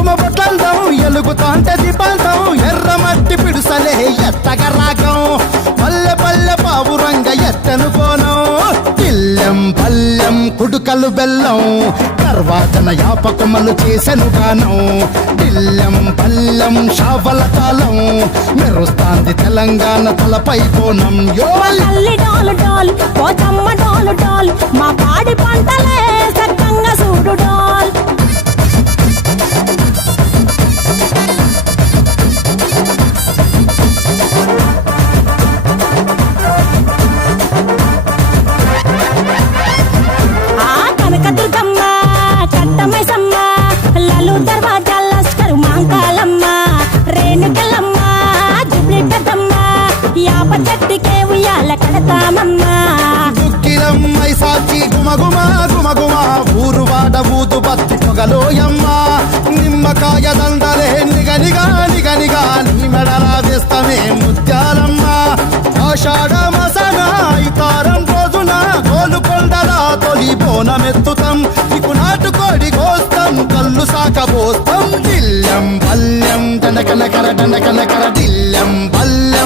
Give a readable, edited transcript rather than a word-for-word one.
కుంకుమ బొట్లందం ఎలుగుతాంటే దీపాంతం ఎర్రమట్టి పిడుసలే ఎత్తగ రాగం పల్లె పల్లె పావురంగ ఎత్తను పోనం ఇల్లెం పల్లెం కుడుకలు బెల్లం తర్వాతన యాపకమలు చేసెను గానం ఇల్లెం పల్లెం షావల కాలం మెరుస్తాంది తెలంగాణ తలపై కోణం యో తల్లి డోలు డోల్ పోచమ్మ డోలు డోల్ మా పాడి పంటలే సక్కంగా చూడు డోల్ కనకదుర్గమ్మ కట్టమైసమ్మ లలు దర్వాజా లస్కరు మాంకాలమ్మ రేణుకలమ్మ జుబ్లి పెద్దమ్మ యాప చెట్టుకే ఉయ్యాల కడతామమ్మ దుక్కిలమ్మై సాచి గుమగుమ గుమగుమ ఊరు వాడ ఊదు బత్తి పొగలోయమ్మ నిమ్మకాయ దండలే నిగనిగా నిగనిగా నీ మెడలా వేస్తమే ముత్యాలమ్మ ఆషాఢ మసన ఇతారం రోజున గోలుకొండల తొలి బోనమెత్తుతాం నీకు నాటుకోడి కోస్తాం కళ్ళు సాకబోస్తాం దిల్లం పల్లెం దండకనకర దండకనకర